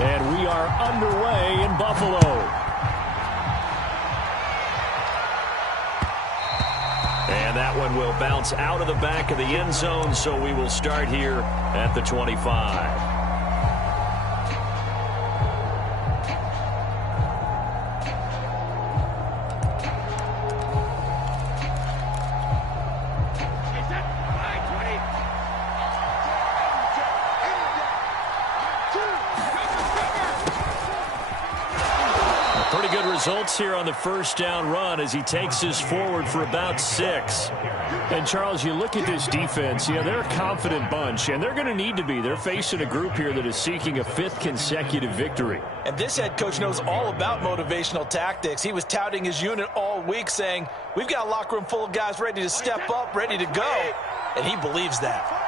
And we are underway in Buffalo. And that one will bounce out of the back of the end zone, so we will start here at the 25. Results here on the first down run as he takes this forward for about 6. And, Charles, you look at this defense, they're a confident bunch, and they're going to need to be. They're facing a group here that is seeking a 5th consecutive victory. And this head coach knows all about motivational tactics. He was touting his unit all week saying, we've got a locker room full of guys ready to step up, ready to go, and he believes that.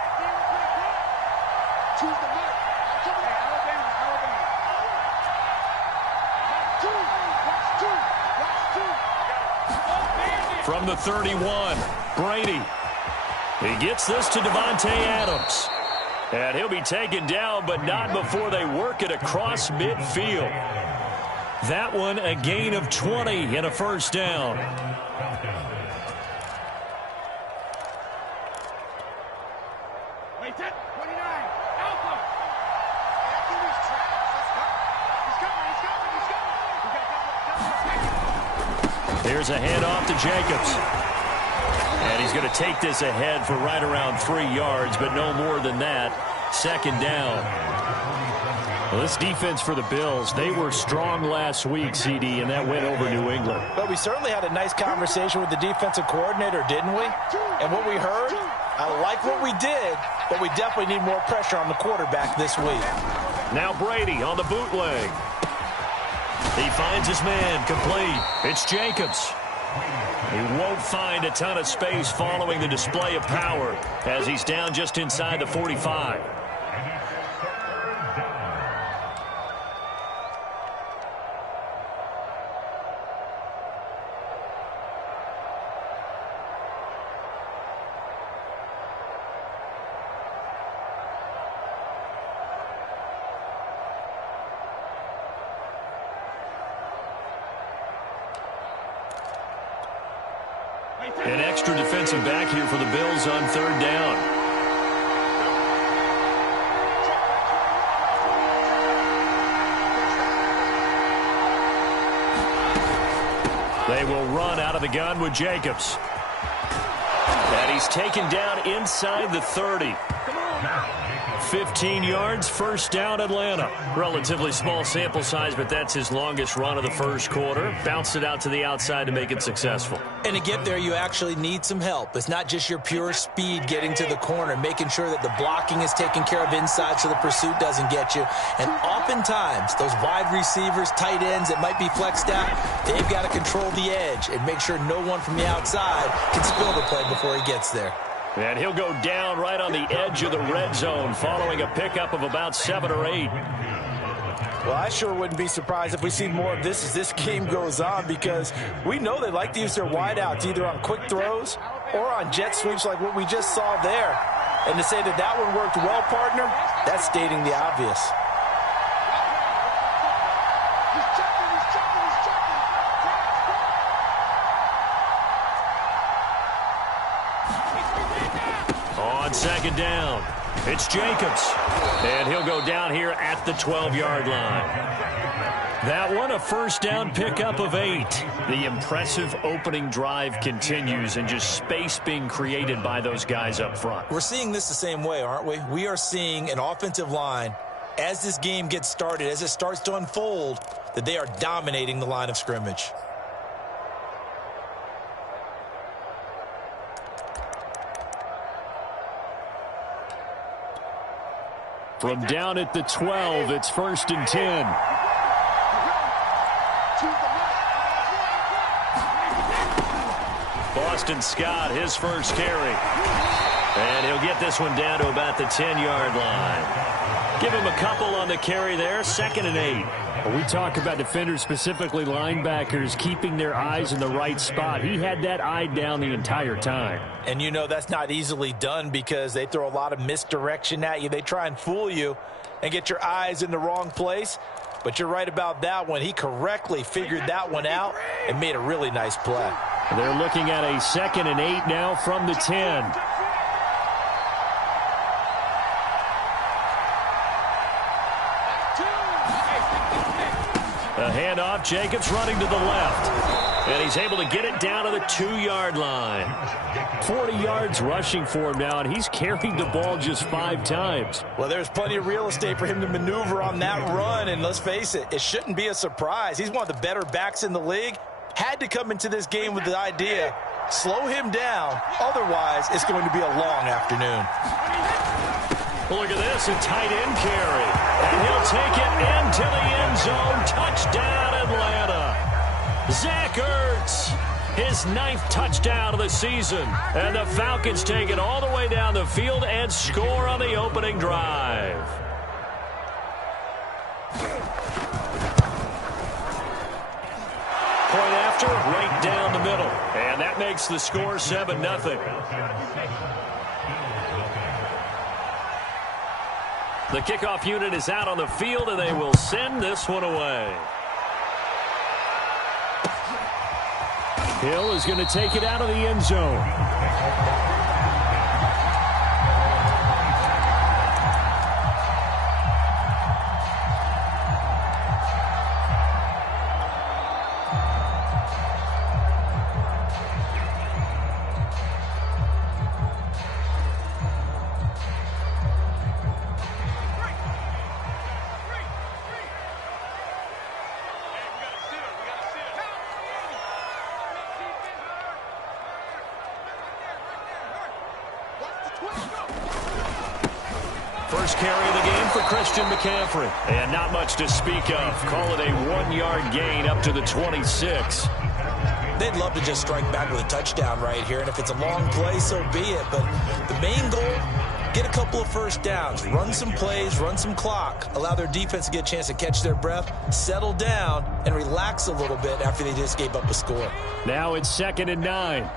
From the 31, Brady. He gets this to Davante Adams. And he'll be taken down, but not before they work it across midfield. That one a gain of 20 and a first down. Here's a handoff to Jacobs. And he's going to take this ahead for right around 3 yards, but no more than that. Second down. Well, this defense for the Bills, they were strong last week, CD, and that went over New England. But we certainly had a nice conversation with the defensive coordinator, didn't we? And what we heard, I like what we did, but we definitely need more pressure on the quarterback this week. Now Brady on the bootleg. He finds his man complete. It's Jacobs. He won't find a ton of space following the display of power as he's down just inside the 45. An extra defensive back here for the Bills on third down. They will run out of the gun with Jacobs. And he's taken down inside the 30. 15 yards, first down, Atlanta. Relatively small sample size, but that's his longest run of the first quarter. Bounced it out to the outside to make it successful. And to get there, you actually need some help. It's not just your pure speed getting to the corner, making sure that the blocking is taken care of inside so the pursuit doesn't get you. And oftentimes, those wide receivers, tight ends that might be flexed out, they've got to control the edge and make sure no one from the outside can spill the play before he gets there. And he'll go down right on the edge of the red zone following a pickup of about 7 or 8. Well, I sure wouldn't be surprised if we see more of this as this game goes on, because we know they like to use their wideouts either on quick throws or on jet sweeps like what we just saw there. And to say that that one worked well, partner, that's stating the obvious. On second down, it's Jacobs. And he'll go down here at the 12-yard line. That one, a first down pickup of 8. The impressive opening drive continues, and just space being created by those guys up front. We're seeing this the same way, aren't we? We are seeing an offensive line, as this game gets started, as it starts to unfold, that they are dominating the line of scrimmage. From down at the 12, it's 1st and 10. Boston Scott, his first carry. And he'll get this one down to about the 10-yard line. Give him a couple on the carry there, 2nd and 8. When we talk about defenders, specifically linebackers, keeping their eyes in the right spot. He had that eye down the entire time. And you know that's not easily done because they throw a lot of misdirection at you. They try and fool you and get your eyes in the wrong place. But you're right about that one. He correctly figured that one out and made a really nice play. They're looking at a 2nd and 8 now from the 10. A handoff, Jacobs running to the left. And he's able to get it down to the 2-yard line. 40 yards rushing for him now, and he's carried the ball just 5 times. Well, there's plenty of real estate for him to maneuver on that run, and let's face it, it shouldn't be a surprise. He's one of the better backs in the league. Had to come into this game with the idea, slow him down, otherwise it's going to be a long afternoon. Well, look at this, a tight end carry. And he'll take it into the end zone. Touchdown, Atlanta. Zach Ertz, his 9th touchdown of the season. And the Falcons take it all the way down the field and score on the opening drive. Point after, right down the middle. And that makes the score 7-0. The kickoff unit is out on the field, and they will send this one away. Hill is going to take it out of the end zone. First carry of the game for Christian McCaffrey. And not much to speak of. Call it a 1-yard gain up to the 26. They'd love to just strike back with a touchdown right here, and if it's a long play, so be it. But the main goal, get a couple of first downs, run some plays, run some clock, allow their defense to get a chance to catch their breath, settle down, and relax a little bit after they just gave up a score. Now it's 2nd and 9.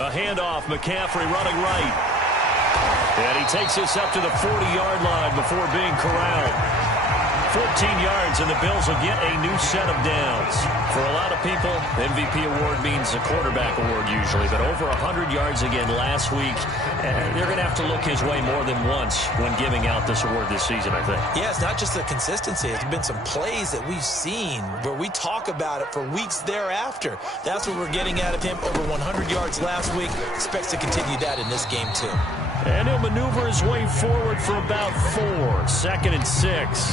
A handoff, McCaffrey running right. And he takes this up to the 40-yard line before being corralled. 14 yards, and the Bills will get a new set of downs. For a lot of people, MVP award means a quarterback award usually, but over 100 yards again last week. They're going to have to look his way more than once when giving out this award this season, I think. Yeah, it's not just the consistency. It's been some plays that we've seen where we talk about it for weeks thereafter. That's what we're getting out of him. Over 100 yards last week. Expects to continue that in this game, too. And he'll maneuver his way forward for about 4. 2nd and 6.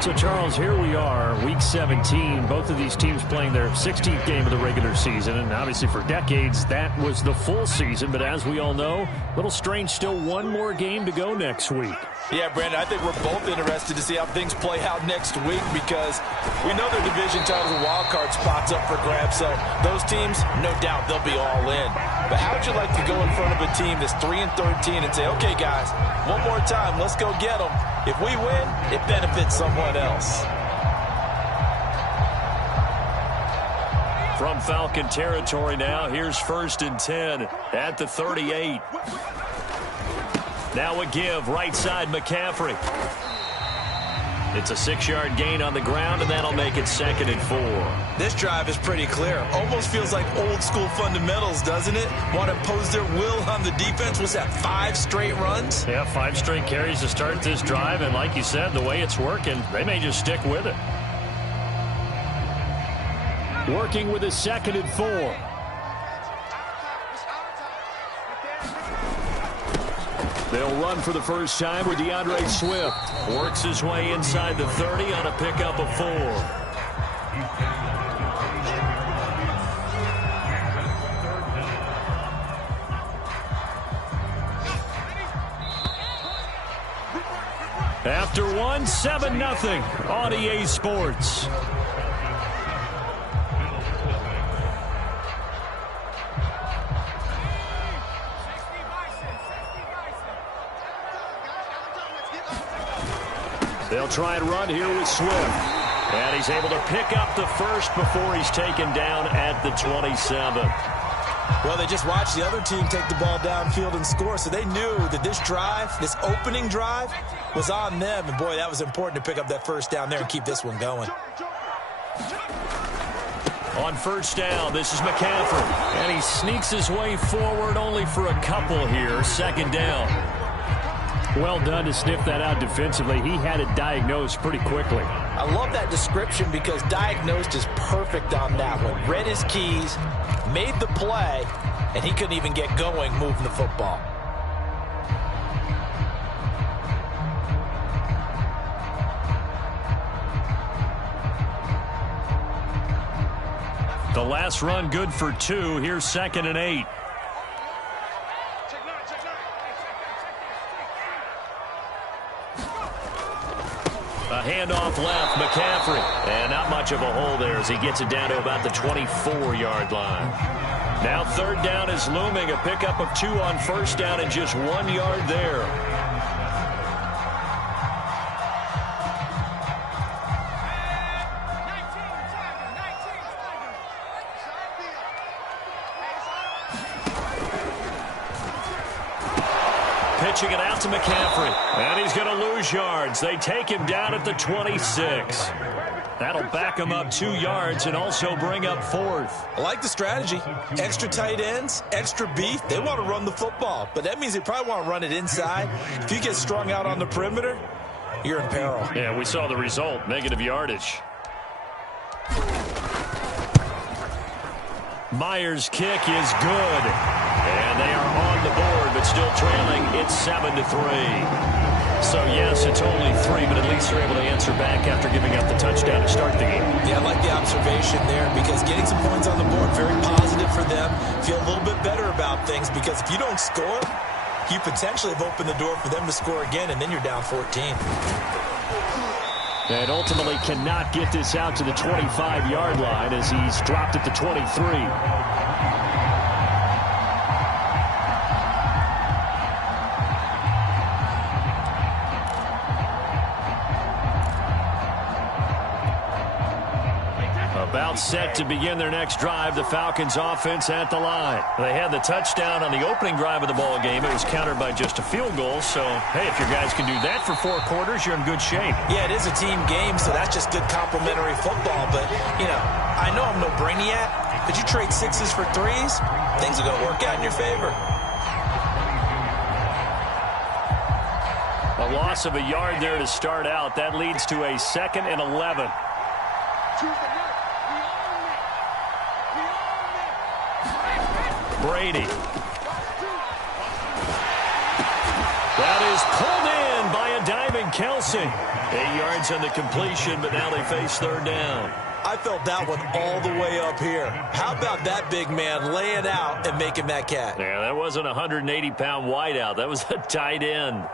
So, Charles, here we are, Week 17. Both of these teams playing their 16th game of the regular season. And obviously for decades, that was the full season. But as we all know, a little strange, still one more game to go next week. Yeah, Brandon, I think we're both interested to see how things play out next week because we know their division titles and wild card spots up for grabs. So those teams, no doubt, they'll be all in. But how would you like to go in front of a team that's 3-13 and say, okay, guys, one more time, let's go get them. If we win, it benefits someone else. From Falcon territory now, here's 1st and 10 at the 38. Now a give, right side McCaffrey. It's a 6-yard gain on the ground, and that'll make it 2nd and 4. This drive is pretty clear. Almost feels like old school fundamentals, doesn't it? Want to impose their will on the defense. What's that, 5 straight runs? Yeah, 5 straight carries to start this drive, and like you said, the way it's working, they may just stick with it. Working with a 2nd and 4. They'll run for the first time with DeAndre Swift. Works his way inside the 30 on a pickup of 4. After 1, won 7-0 on EA Sports. They'll try and run here with Swift. And he's able to pick up the first before he's taken down at the 27. Well, they just watched the other team take the ball downfield and score, so they knew that this drive, this opening drive, was on them. And, boy, that was important to pick up that first down there and keep this one going. On first down, this is McCaffrey. And he sneaks his way forward only for a couple here. Second down. Well done to sniff that out defensively. He had it diagnosed pretty quickly. I love that description because diagnosed is perfect on that one. Read his keys, made the play, and he couldn't even get going moving the football. The last run good for 2. Here's 2nd and 8. A handoff left, McCaffrey. And not much of a hole there as he gets it down to about the 24-yard line. Now 3rd down is looming. A pickup of 2 on first down and just 1 yard there. Pitching it out to McCaffrey. And he's going to lose yards. They take him down at the 26. That'll back him up 2 yards and also bring up 4th. I like the strategy. Extra tight ends, extra beef. They want to run the football, but that means they probably want to run it inside. If you get strung out on the perimeter, you're in peril. Yeah, we saw the result. Negative yardage. Myers' kick is good. And they are on the board, but still trailing. It's 7-3. So, yes, it's only 3, but at least they're able to answer back after giving up the touchdown to start the game. Yeah, I like the observation there because getting some points on the board, very positive for them. Feel a little bit better about things because if you don't score, you potentially have opened the door for them to score again, and then you're down 14. And ultimately cannot get this out to the 25-yard line as he's dropped at the 23. About set to begin their next drive, the Falcons offense at the line. They had the touchdown on the opening drive of the ball game. It was countered by just a field goal. So, hey, if your guys can do that for 4 quarters, you're in good shape. Yeah, it is a team game, so that's just good complimentary football. But, you know, I know I'm no brainiac, but you trade 6s for 3s, things are going to work out in your favor. A loss of a yard there to start out. That leads to a 2nd and 11. Brady. That is pulled in by a diving Kelsey. 8 yards on the completion, but now they face 3rd down. I felt that one all the way up here. How about that big man laying out and making that catch? Yeah, that wasn't a 180-pound wideout. That was a tight end.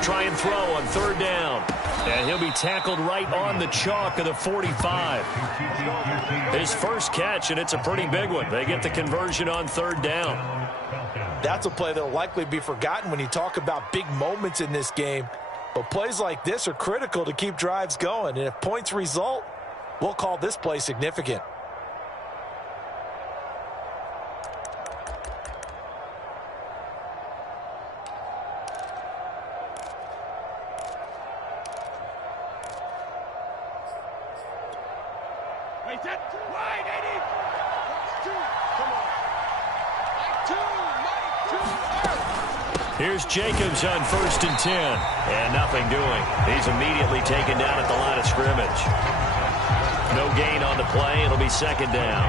Try and throw on 3rd down. And he'll be tackled right on the chalk of the 45. His first catch, and it's a pretty big one. They get the conversion on 3rd down. That's a play that will likely be forgotten when you talk about big moments in this game. But plays like this are critical to keep drives going. And if points result, we'll call this play significant. Here's Jacobs on 1st and 10. And nothing doing. He's immediately taken down at the line of scrimmage. No gain on the play. It'll be 2nd down.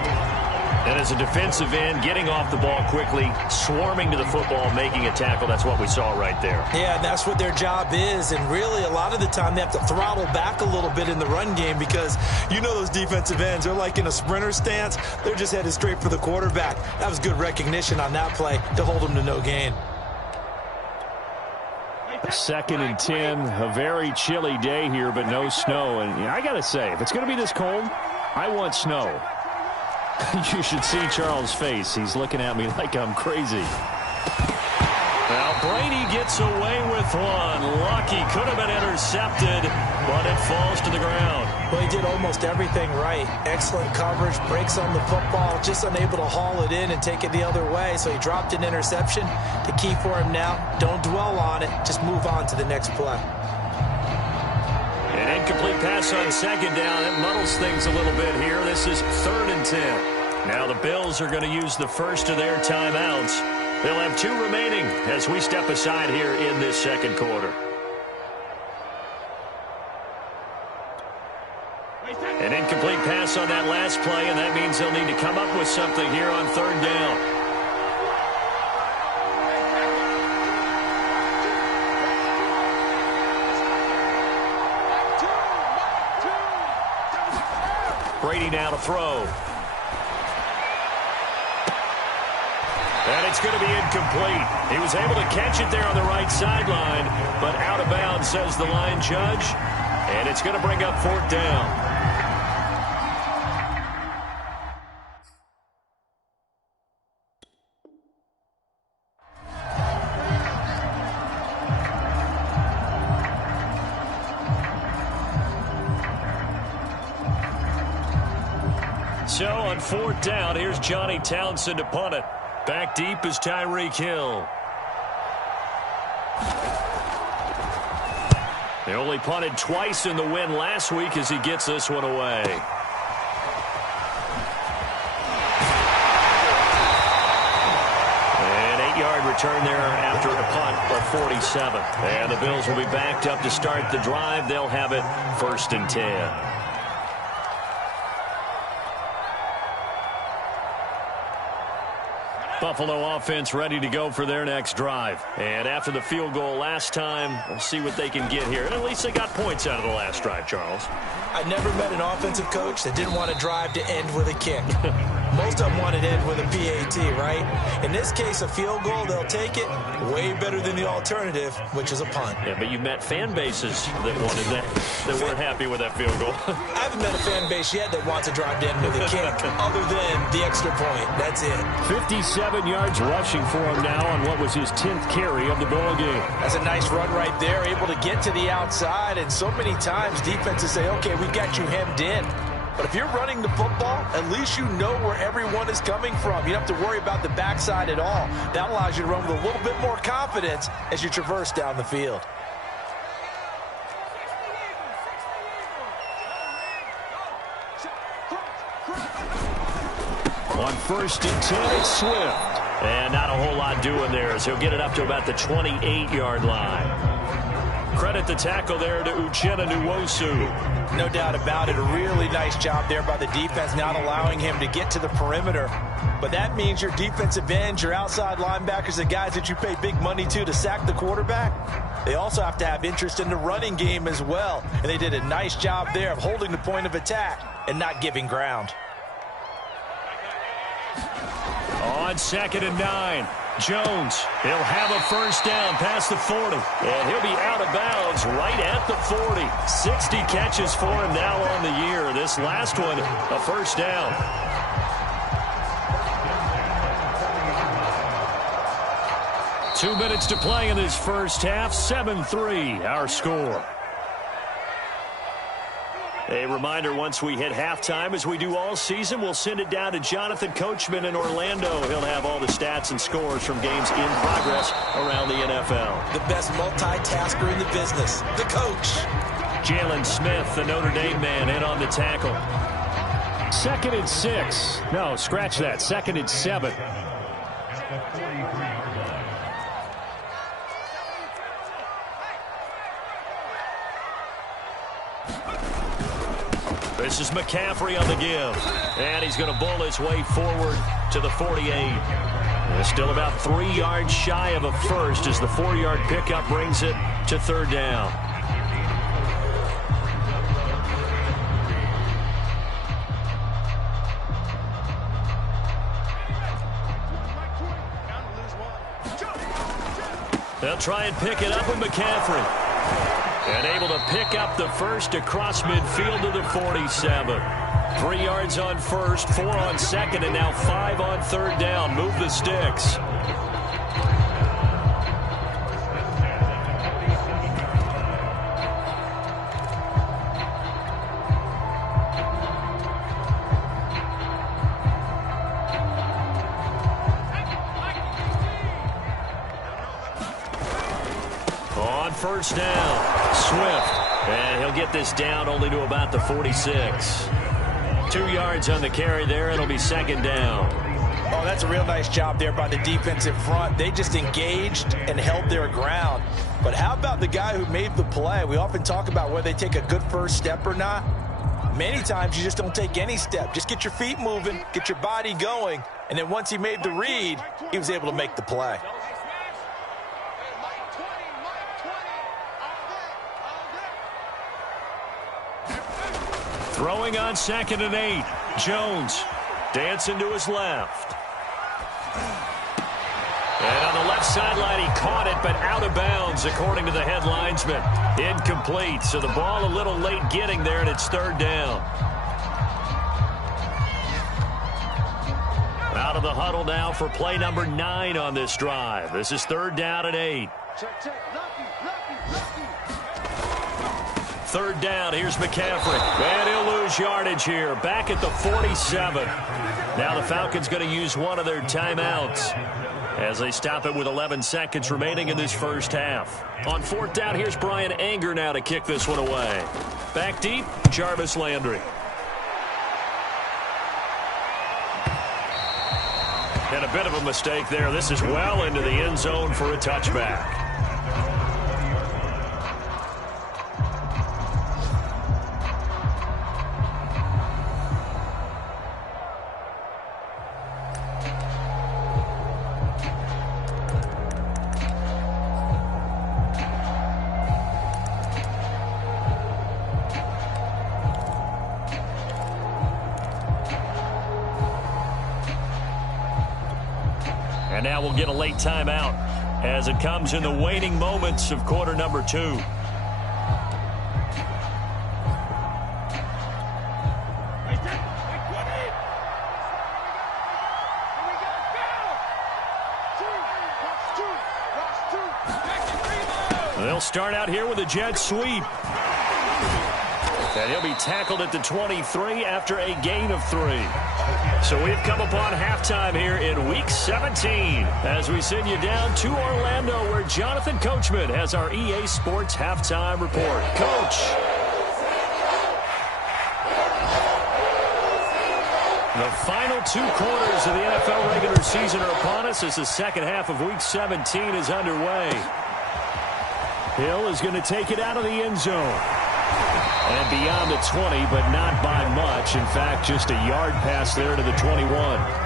And as a defensive end, getting off the ball quickly, swarming to the football, making a tackle, that's what we saw right there. Yeah, and that's what their job is. And really, a lot of the time, they have to throttle back a little bit in the run game because you know those defensive ends, they're like in a sprinter stance. They're just headed straight for the quarterback. That was good recognition on that play to hold them to no gain. 2nd and 10, a very chilly day here, but no snow. And I got to say, if it's going to be this cold, I want snow. You should see Charles' face. He's looking at me like I'm crazy. Well, Brady gets away with one. Lucky, could have been intercepted, but it falls to the ground. Well, he did almost everything right. Excellent coverage, breaks on the football, just unable to haul it in and take it the other way. So he dropped an interception. The key for him now, don't dwell on it. Just move on to the next play. An incomplete pass on 2nd down. It muddles things a little bit here. This is 3rd and 10. Now the Bills are going to use the first of their timeouts. They'll have 2 remaining as we step aside here in this 2nd quarter. An incomplete pass on that last play, and that means they'll need to come up with something here on 3rd down. Brady now to throw. And it's going to be incomplete. He was able to catch it there on the right sideline, but out of bounds, says the line judge. And it's going to bring up 4th down. So on 4th down, here's Johnny Townsend to punt it. Back deep is Tyreek Hill. They only punted twice in the win last week as he gets this one away. An 8-yard return there after a punt of 47. And the Bills will be backed up to start the drive. They'll have it 1st and 10. Buffalo offense ready to go for their next drive. And after the field goal last time, we'll see what they can get here. And at least they got points out of the last drive, Charles. I never met an offensive coach that didn't want to drive to end with a kick. Most of them wanted to end with a PAT, right? In this case, a field goal, they'll take it. Way better than the alternative, which is a punt. Yeah, but you've met fan bases that wanted that weren't happy with that field goal. I haven't met a fan base yet that wants to drive to end with a kick, other than the extra point. That's it. 57 yards rushing for him now on what was his 10th carry of the ball game. That's a nice run right there, able to get to the outside. And so many times defenses say, okay, we got you hemmed in. But if you're running the football, at least you know where everyone is coming from. You don't have to worry about the backside at all. That allows you to run with a little bit more confidence as you traverse down the field. On 1st and 10, it's Swift. And not a whole lot doing there as he'll get it up to about the 28-yard line. Credit the tackle there to Uchenna Nwosu. No doubt about it. A really nice job there by the defense, not allowing him to get to the perimeter. But that means your defensive ends, your outside linebackers, the guys that you pay big money to sack the quarterback, they also have to have interest in the running game as well. And they did a nice job there of holding the point of attack and not giving ground. On 2nd and 9. Jones, he'll have a 1st down past the 40. And he'll be out of bounds right at the 40. 60 catches for him now on the year. This last one, a 1st down. Two minutes to play in this first half. 7-3, our score. A reminder, once we hit halftime, as we do all season, we'll send it down to Jonathan Coachman in Orlando. He'll have all the stats and scores from games in progress around the NFL. The best multitasker in the business, the coach. Jalen Smith, the Notre Dame man, in on the tackle. 2nd and 6. No, scratch that. 2nd and 7. This is McCaffrey on the give. And he's going to bowl his way forward to the 48. And still about 3 yards shy of a first as the 4-yard pickup brings it to third down. They'll try and pick it up with McCaffrey. And able to pick up the first across midfield to the 47. 3 yards on first, 4 on second, and now 5 on third down. Move the sticks. First down, Swift, and he'll get this down only to about the 46. 2 yards on the carry there. It'll be second down. Oh, that's a real nice job there by the defensive front. They just engaged and held their ground. But how about the guy who made the play? We often talk about whether they take a good first step or not. Many times you just don't take any step. Just get your feet moving, get your body going, and then once he made the read, he was able to make the play. Throwing on 2nd and 8. Jones dancing to his left. And on the left sideline, he caught it, but out of bounds, according to the head linesman. Incomplete, so the ball a little late getting there, and it's third down. Out of the huddle now for play number 9 on this drive. This is third down and 8. Third down, here's McCaffrey. And he'll lose yardage here. Back at the 47. Now the Falcons going to use one of their timeouts as they stop it with 11 seconds remaining in this first half. On fourth down, here's Brian Anger now to kick this one away. Back deep, Jarvis Landry. And a bit of a mistake there. This is well into the end zone for a touchback. And now we'll get a late timeout as it comes in the waning moments of quarter number 2. They'll start out here with a jet sweep. And he'll be tackled at the 23 after a gain of 3. So we've come upon halftime here in Week 17 as we send you down to Orlando where Jonathan Coachman has our EA Sports Halftime Report. Coach. The final 2 quarters of the NFL regular season are upon us as the second half of Week 17 is underway. Hill is going to take it out of the end zone. And beyond the 20, but not by much. In fact, just a yard pass there to the 21.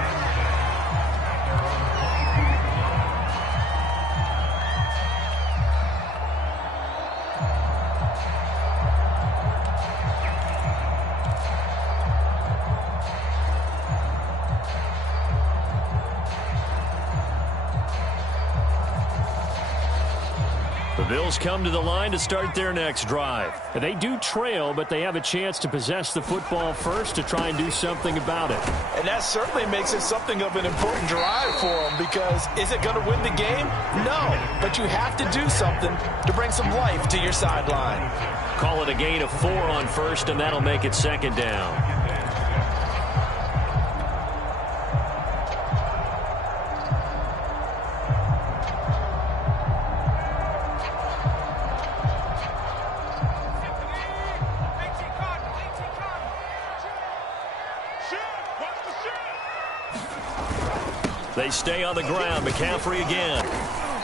The Bills come to the line to start their next drive. They do trail, but they have a chance to possess the football first to try and do something about it. And that certainly makes it something of an important drive for them because is it going to win the game? No, but you have to do something to bring some life to your sideline. Call it a gain of 4 on first, and that'll make it second down. They stay on the ground. McCaffrey again.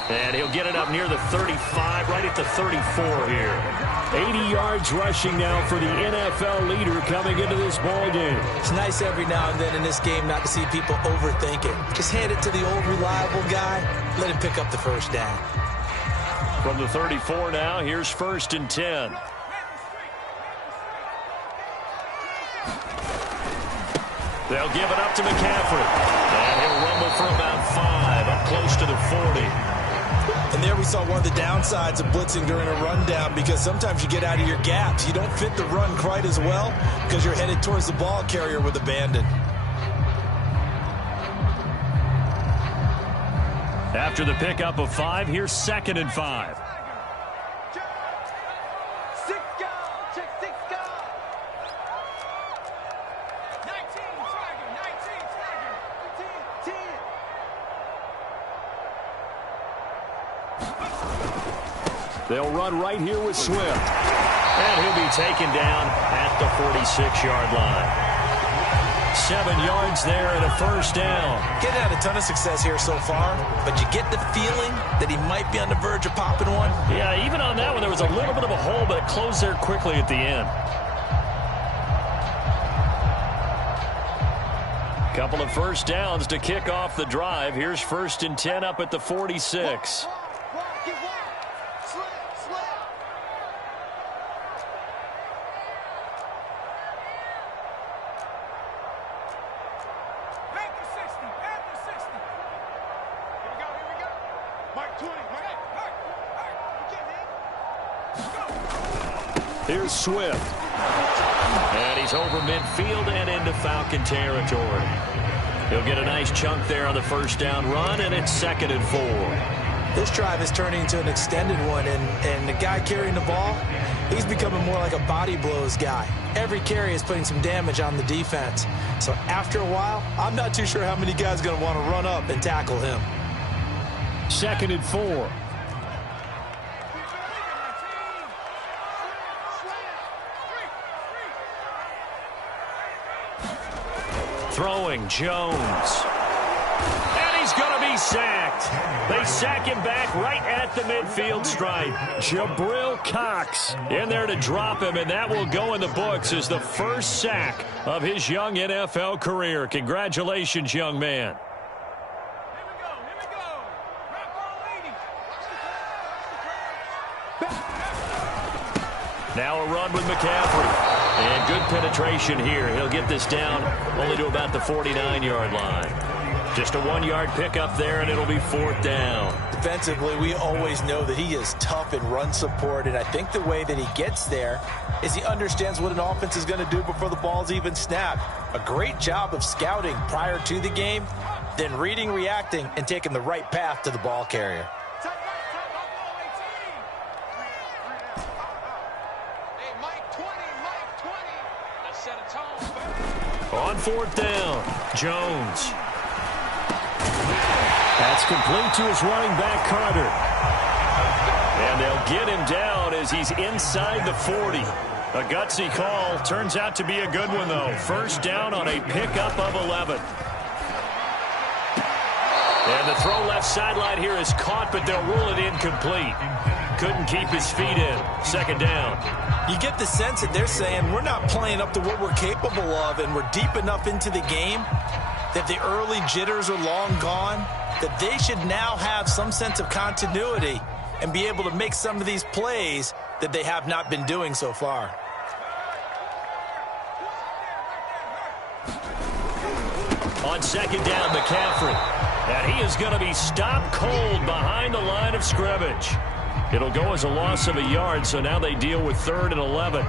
And he'll get it up near the 35, right at the 34 here. 80 yards rushing now for the NFL leader coming into this ball game. It's nice every now and then in this game not to see people overthink it. Just hand it to the old reliable guy. Let him pick up the first down. From the 34 now, here's 1st and 10. They'll give it up to McCaffrey. And he'll rumble for about 5, up close to the 40. And there we saw one of the downsides of blitzing during a rundown, because sometimes you get out of your gaps. You don't fit the run quite as well because you're headed towards the ball carrier with abandon. After the pickup of 5, here's 2nd and 5. They'll run right here with Swift. And he'll be taken down at the 46-yard line. 7 yards there and a first down. Getting had a ton of success here so far, but you get the feeling that he might be on the verge of popping one. Yeah, even on that one, there was a little bit of a hole, but it closed there quickly at the end. Couple of first downs to kick off the drive. Here's 1st and 10 up at the 46. Here's Swift. And he's over midfield and into Falcon territory. He'll get a nice chunk there on the first down run, and it's 2nd and 4. This drive is turning into an extended one, and the guy carrying the ball, he's becoming more like a body blows guy. Every carry is putting some damage on the defense. So after a while, I'm not too sure how many guys are going to want to run up and tackle him. 2nd and 4. Throwing Jones. And he's going to be sacked. They sack him back right at the midfield stripe. Jabril Cox in there to drop him, and that will go in the books as the first sack of his young NFL career. Congratulations, young man. Now a run with McCaffrey. And good penetration here. He'll get this down only to about the 49-yard line. Just a 1-yard pickup there, and it'll be 4th down. Defensively, we always know that he is tough in run support, and I think the way that he gets there is he understands what an offense is going to do before the ball's even snapped. A great job of scouting prior to the game, then reading, reacting, and taking the right path to the ball carrier. On 4th down, Jones. That's complete to his running back, Carter. And they'll get him down as he's inside the 40. A gutsy call. Turns out to be a good one, though. First down on a pickup of 11. And the throw left sideline here is caught, but they'll rule it incomplete. Couldn't keep his feet in. 2nd down. You get the sense that they're saying we're not playing up to what we're capable of, and we're deep enough into the game that the early jitters are long gone, that they should now have some sense of continuity and be able to make some of these plays that they have not been doing so far. On 2nd down, McCaffrey. And he is going to be stopped cold behind the line of scrimmage. It'll go as a loss of a yard, so now they deal with 3rd and 11.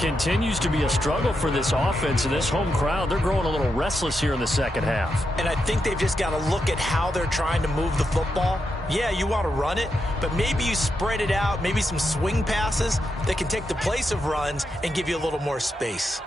Continues to be a struggle for this offense and this home crowd. They're growing a little restless here in the second half. And I think they've just got to look at how they're trying to move the football. Yeah, you want to run it, but maybe you spread it out, maybe some swing passes that can take the place of runs and give you a little more space.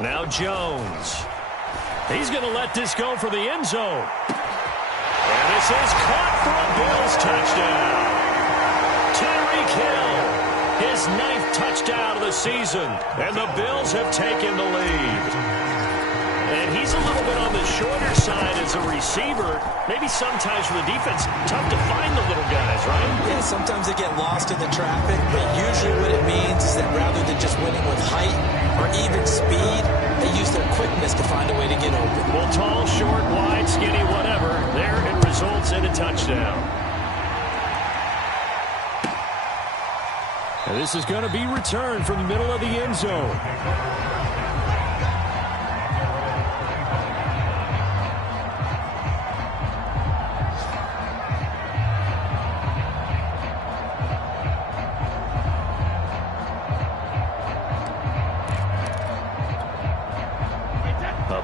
Now Jones. He's going to let this go for the end zone. And this is caught for a Bills touchdown. Tyreek Hill, his 9th touchdown of the season. And the Bills have taken the lead. And he's a little bit on the shorter side as a receiver. Maybe sometimes for the defense, tough to find the little guys, right? Yeah, sometimes they get lost in the traffic, but usually what it means is that rather than just winning with height or even speed, they use their quickness to find a way to get open. Well, tall, short, wide, skinny, whatever, there it results in a touchdown. And this is going to be returned from the middle of the end zone.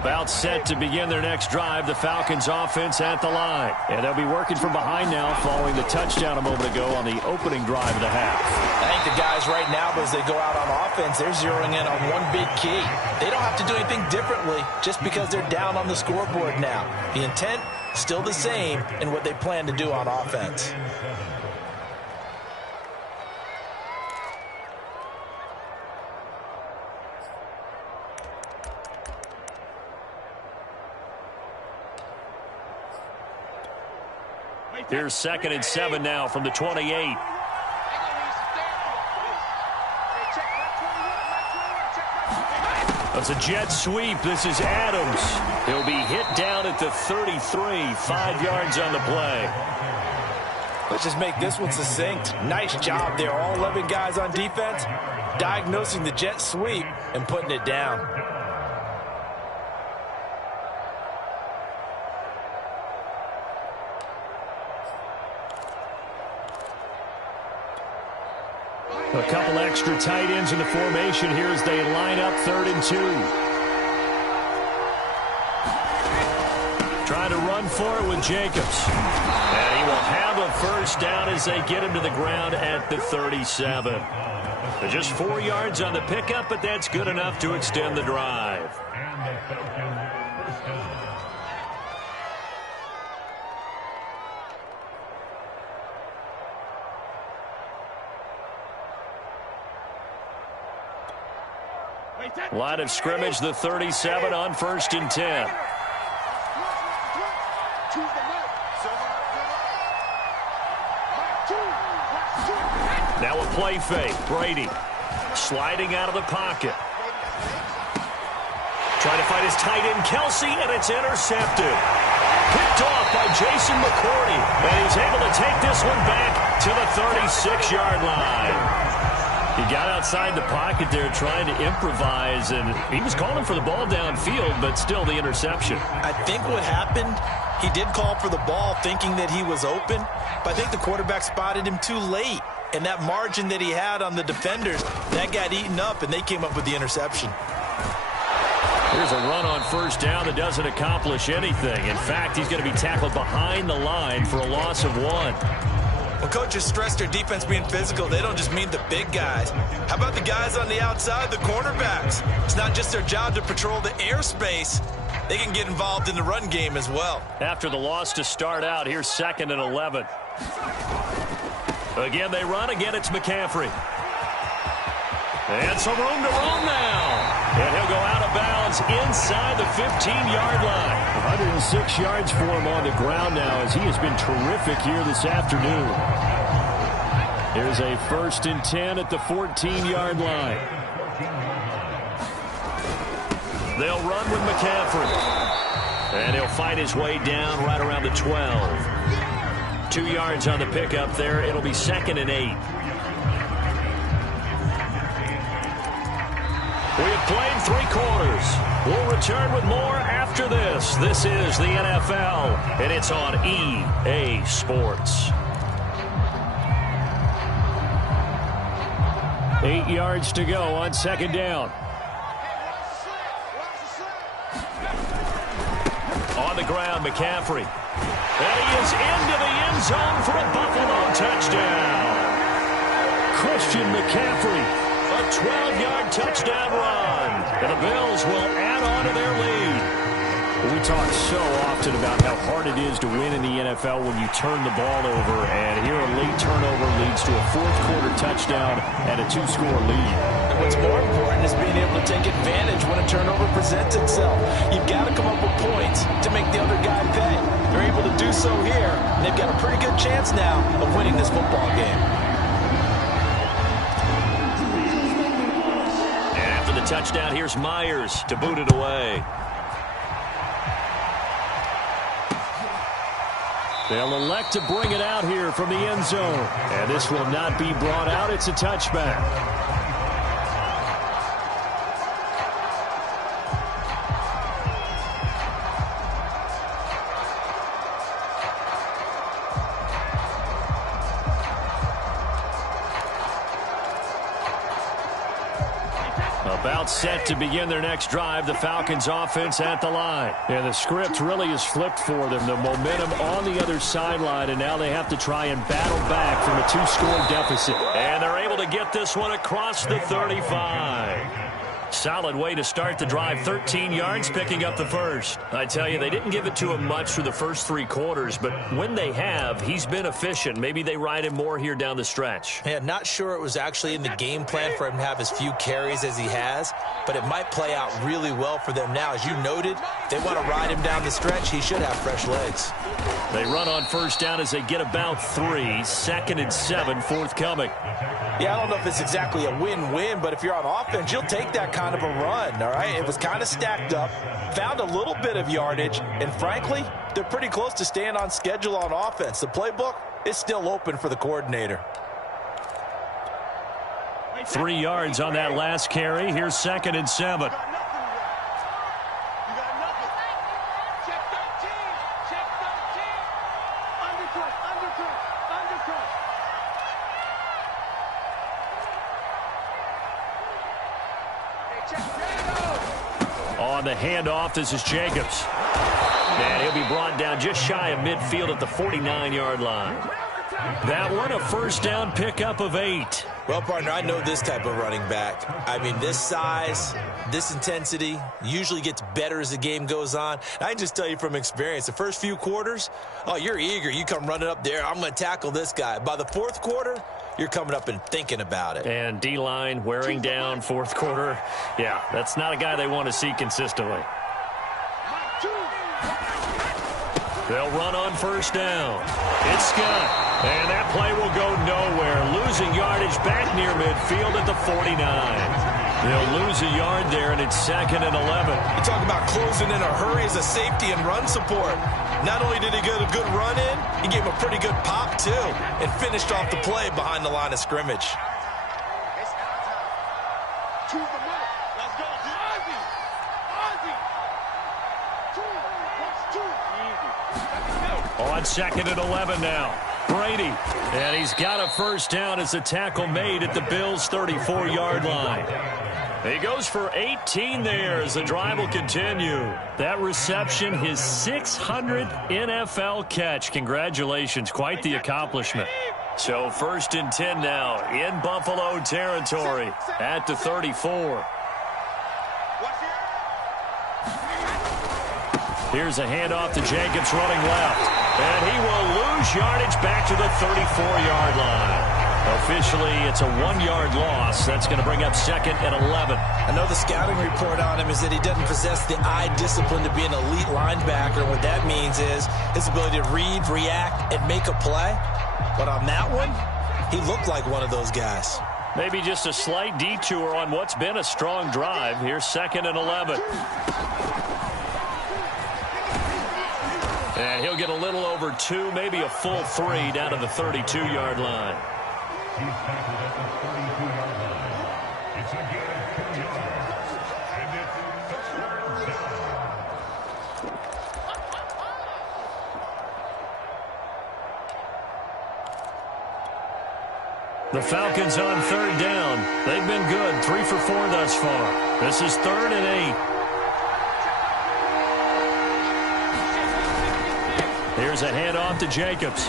About set to begin their next drive, the Falcons offense at the line. And they'll be working from behind now following the touchdown a moment ago on the opening drive of the half. I think the guys right now, as they go out on offense, they're zeroing in on one big key. They don't have to do anything differently just because they're down on the scoreboard now. The intent, still the same in what they plan to do on offense. Here's 2nd and 7 now from the 28. That's a jet sweep. This is Adams. He'll be hit down at the 33, 5 yards on the play. Let's just make this one succinct. Nice job there. All 11 guys on defense diagnosing the jet sweep and putting it down. A couple extra tight ends in the formation here as they line up 3rd and 2. Trying to run for it with Jacobs. And he will have a first down as they get him to the ground at the 37. Just 4 yards on the pickup, but that's good enough to extend the drive. Line of scrimmage, the 37 on 1st and 10. Now a play fake. Brady sliding out of the pocket. Trying to find his tight end, Kelsey, and it's intercepted. Picked off by Jason McCourty, and he's able to take this one back to the 36-yard line. He got outside the pocket there trying to improvise, and he was calling for the ball downfield, but still the interception. I think what happened, he did call for the ball thinking that he was open, but I think the quarterback spotted him too late. And that margin that he had on the defenders, that got eaten up, and they came up with the interception. Here's a run on 1st down that doesn't accomplish anything. In fact, he's going to be tackled behind the line for a loss of 1. When coaches stress their defense being physical, they don't just mean the big guys. How about the guys on the outside, the cornerbacks? It's not just their job to patrol the airspace. They can get involved in the run game as well. After the loss to start out, here's 2nd and 11. Again, they run. Again, it's McCaffrey. And some room to roam now. And he'll go out of bounds inside the 15-yard line. 106 yards for him on the ground now as he has been terrific here this afternoon. Here's a 1st and 10 at the 14-yard line. They'll run with McCaffrey. And he'll fight his way down right around the 12. 2 yards on the pickup there. It'll be 2nd and 8. We have played 3 quarters. We'll return with more after this. This is the NFL, and it's on EA Sports. 8 yards to go on 2nd down. On the ground, McCaffrey. And he is into the end zone for a Buffalo touchdown. Christian McCaffrey a 12-yard touchdown run. And the Bills will add on to their lead. We talk so often about how hard it is to win in the NFL when you turn the ball over. And here a late turnover leads to a fourth-quarter touchdown and a two-score lead. And what's more important is being able to take advantage when a turnover presents itself. You've got to come up with points to make the other guy pay. They're able to do so here. And they've got a pretty good chance now of winning this football game. And after the touchdown, here's Myers to boot it away. They'll elect to bring it out here from the end zone. And this will not be brought out. It's a touchback. About set to begin their next drive, the Falcons offense at the line. And the script really is flipped for them. The momentum on the other sideline, and now they have to try and battle back from a two-score deficit. And they're able to get this one across the 35. Solid way to start the drive. 13 yards, picking up the first. I tell you, they didn't give it to him much for the first three quarters, but when they have, he's been efficient. Maybe they ride him more here down the stretch. Yeah, not sure it was actually in the game plan for him to have as few carries as he has, but it might play out really well for them now. As you noted, if they want to ride him down the stretch, he should have fresh legs. They run on first down as they get about 3. 2nd and 7 forthcoming. Yeah, I don't know if it's exactly a win-win, but if you're on offense, you'll take that kind of a run, all right? It was kind of stacked up, found a little bit of yardage, and frankly, they're pretty close to staying on schedule on offense. The playbook is still open for the coordinator. 3 yards on that last carry. Here's 2nd and 7. On the handoff, this is Jacobs. And he'll be brought down just shy of midfield at the 49-yard line. That one, a first down pickup of 8. Well, partner, I know this type of running back. I mean, this size, this intensity usually gets better as the game goes on. I can just tell you from experience, the first few quarters, oh, you're eager. You come running up there, I'm going to tackle this guy. By the fourth quarter, you're coming up and thinking about it. And D-line wearing down fourth quarter. Yeah, that's not a guy they want to see consistently. They'll run on first down. It's Scott. And that play will go nowhere. Losing yardage back near midfield at the 49. They'll lose a yard there, and it's 2nd and 11. You talk about closing in a hurry as a safety and run support. Not only did he get a good run in, he gave him a pretty good pop, too, and finished off the play behind the line of scrimmage. On 2nd and 11 now. Brady. And he's got a first down as the tackle made at the Bills' 34-yard line. He goes for 18 there as the drive will continue. That reception, his 600th NFL catch. Congratulations. Quite the accomplishment. So 1st and 10 now in Buffalo territory at the 34. Here's a handoff to Jacobs running left. And he will lose yardage back to the 34-yard line. Officially, it's a 1-yard loss. That's going to bring up 2nd and 11. I know the scouting report on him is that he doesn't possess the eye discipline to be an elite linebacker. What that means is his ability to read, react, and make a play. But on that one, he looked like one of those guys. Maybe just a slight detour on what's been a strong drive. Here's 2nd and 11. And he'll get a little over 2, maybe a full 3 down to the 32-yard line. The Falcons on 3rd down. They've been good, 3 for 4 thus far. This is 3rd and 8. Here's a handoff to Jacobs.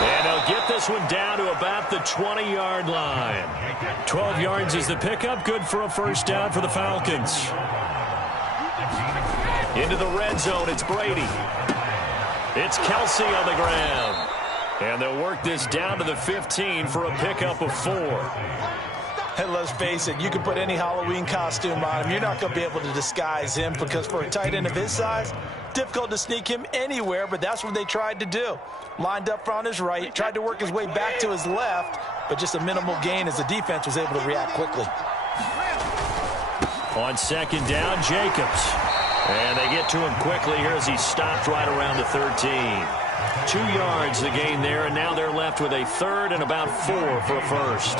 And they'll get this one down to about the 20-yard line. 12 yards is the pickup. Good for a first down for the Falcons. Into the red zone, it's Brady. It's Kelsey on the ground. And they'll work this down to the 15 for a pickup of 4. And let's face it, you can put any Halloween costume on him. You're not going to be able to disguise him because for a tight end of his size, difficult to sneak him anywhere, but that's what they tried to do. Lined up on his right, tried to work his way back to his left, but just a minimal gain as the defense was able to react quickly. On second down, Jacobs. And they get to him quickly here as he stopped right around the 13. 2 yards the gain there, and now they're left with a third and about 4 for a first.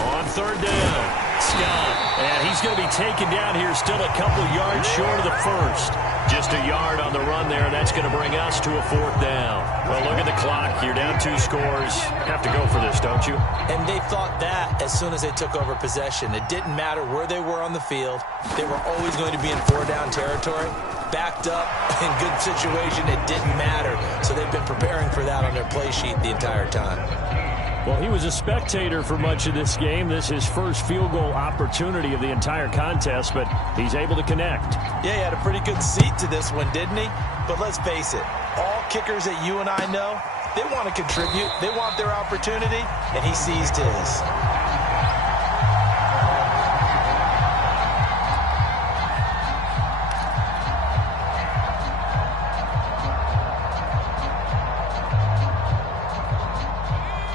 On third down, Scott. And he's going to be taken down here still a couple yards short of the first. Just a yard on the run there, and that's going to bring us to a fourth down. Well, look at the clock. You're down 2 scores. Have to go for this, don't you? And they thought that as soon as they took over possession. It didn't matter where they were on the field. They were always going to be in 4-down territory. Backed up, in good situation, it didn't matter. So they've been preparing for that on their play sheet the entire time. Well, he was a spectator for much of this game. This is his first field goal opportunity of the entire contest, but he's able to connect. Yeah, he had a pretty good seat to this one, didn't he? But let's face it, all kickers that you and I know, they want to contribute. They want their opportunity, and he seized his.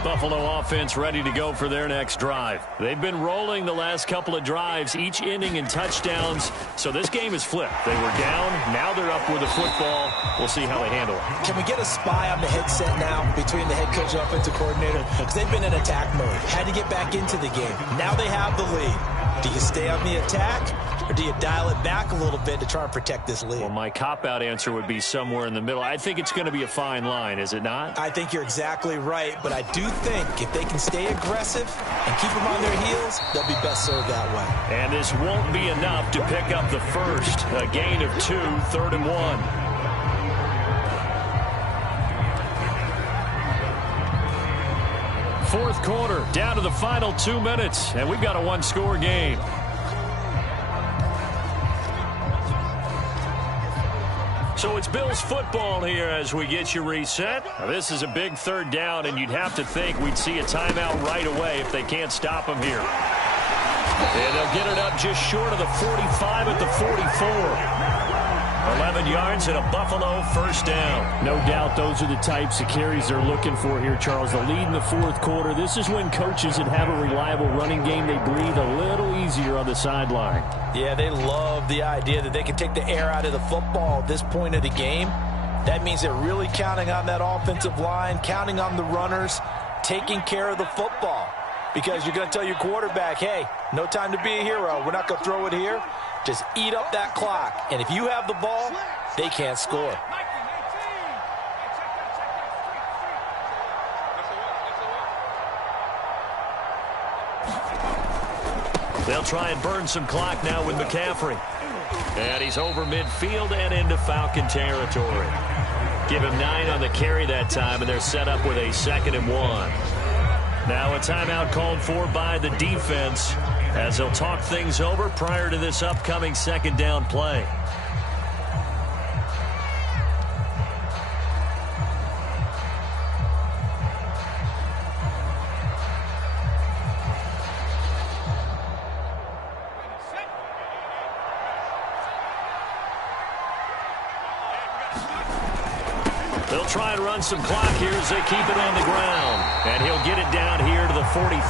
Buffalo offense ready to go for their next drive. They've been rolling the last couple of drives, each ending in touchdowns. So this game is flipped. They were down. Now they're up with the football. We'll see how they handle it. Can we get a spy on the headset now between the head coach and offensive coordinator? Because they've been in attack mode. Had to get back into the game. Now they have the lead. Do you stay on the attack, or do you dial it back a little bit to try and protect this lead? Well, my cop-out answer would be somewhere in the middle. I think it's going to be a fine line, is it not? I think you're exactly right, but I do think if they can stay aggressive and keep them on their heels, they'll be best served that way. And this won't be enough to pick up the first. A gain of 2, 3rd and 1. Fourth quarter, down to the final 2 minutes, and we've got a 1-score game. So it's Bills football here as we get you reset. Now, this is a big 3rd down, and you'd have to think we'd see a timeout right away if they can't stop them here. And they'll get it up just short of the 45 at the 44. 11 yards and a Buffalo first down. No doubt those are the types of carries they're looking for here, Charles. The lead in the fourth quarter. This is when coaches that have a reliable running game, they breathe a little easier on the sideline. Yeah, they love the idea that they can take the air out of the football at this point of the game. That means they're really counting on that offensive line, counting on the runners, taking care of the football. Because you're going to tell your quarterback, hey, no time to be a hero. We're not going to throw it here. Just eat up that clock. And if you have the ball, they can't score. They'll try and burn some clock now with McCaffrey. And he's over midfield and into Falcon territory. Give him 9 on the carry that time, and they're set up with a 2nd and 1. Now a timeout called for by the defense as they'll talk things over prior to this upcoming 2nd down play. They'll try and run some clock here as they keep it on the ground. And he'll get it down here to the 43.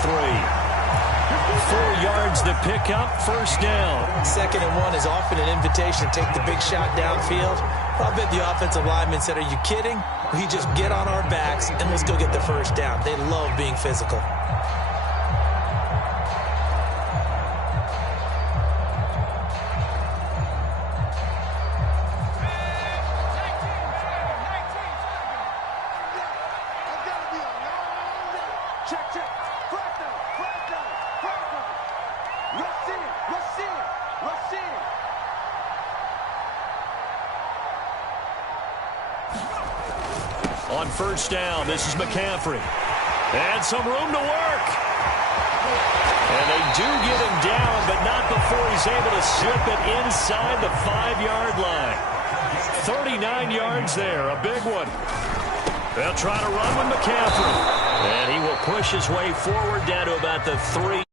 4 yards the pickup, first down. 2nd and 1 is often an invitation to take the big shot downfield. I bet the offensive lineman said, are you kidding? We just get on our backs and let's go get the first down. They love being physical. Check, check. Flag down, flag down, flag down. Rush in, rush in, rush in. On first down, this is McCaffrey. And some room to work. And they do get him down, but not before he's able to slip it inside the 5-yard line. 39 yards there, a big one. They'll try to run with McCaffrey. And he will push his way forward down to about the 3